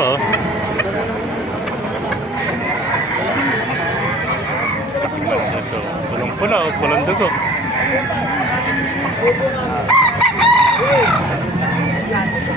pa oh. Manok pula o pulang dugo.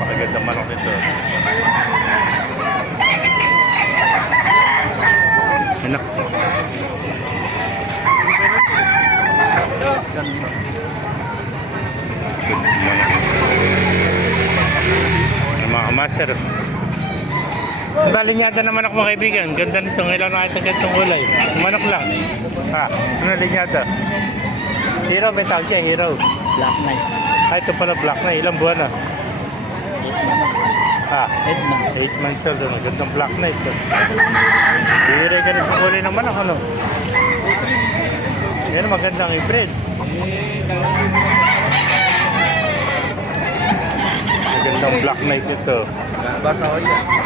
Pakaganda manok ito. Anak. Ang mga kamaster. Balinyada naman ako mga kaibigan. Ganda nito. Ngayon na ito ganitong kulay. Manok lang. Ha? Ano linyada? Hero, may tawag dyan. Hero. Black Knight. Ah, ito pala black na. Ilang buwan na? Ha? Edman. 8 months old. Ano? Gandang black na ito. Hiro, ganitong kulay ng manok. Ano? Yan magandang hybrid. Magandang black knight ito. Bata ko yan.